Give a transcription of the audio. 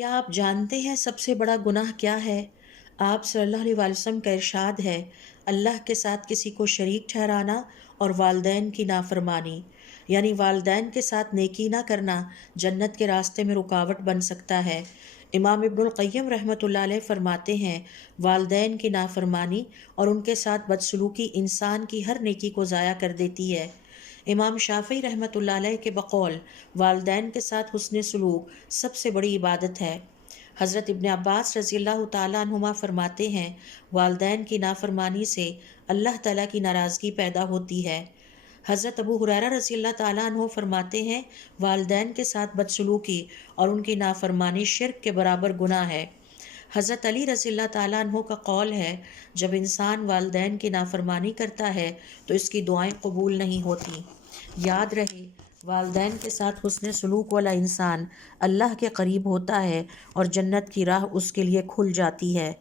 کیا آپ جانتے ہیں سب سے بڑا گناہ کیا ہے؟ آپ صلی اللہ علیہ وسلم کا ارشاد ہے، اللہ کے ساتھ کسی کو شریک ٹھہرانا اور والدین کی نافرمانی، یعنی والدین کے ساتھ نیکی نہ کرنا جنت کے راستے میں رکاوٹ بن سکتا ہے۔ امام ابن القیم رحمۃ اللہ علیہ فرماتے ہیں، والدین کی نافرمانی اور ان کے ساتھ بدسلوکی انسان کی ہر نیکی کو ضائع کر دیتی ہے۔ امام شافعی رحمۃ اللہ علیہ کے بقول والدین کے ساتھ حسن سلوک سب سے بڑی عبادت ہے۔ حضرت ابن عباس رضی اللہ تعالیٰ عنہما فرماتے ہیں، والدین کی نافرمانی سے اللہ تعالیٰ کی ناراضگی پیدا ہوتی ہے۔ حضرت ابو ہریرہ رضی اللہ تعالیٰ عنہ فرماتے ہیں، والدین کے ساتھ بدسلوکی اور ان کی نافرمانی شرک کے برابر گناہ ہے۔ حضرت علی رضی اللہ تعالیٰ عنہ کا قول ہے، جب انسان والدین کی نافرمانی کرتا ہے تو اس کی دعائیں قبول نہیں ہوتی۔ یاد رہے، والدین کے ساتھ حسن سلوک والا انسان اللہ کے قریب ہوتا ہے اور جنت کی راہ اس کے لیے کھل جاتی ہے۔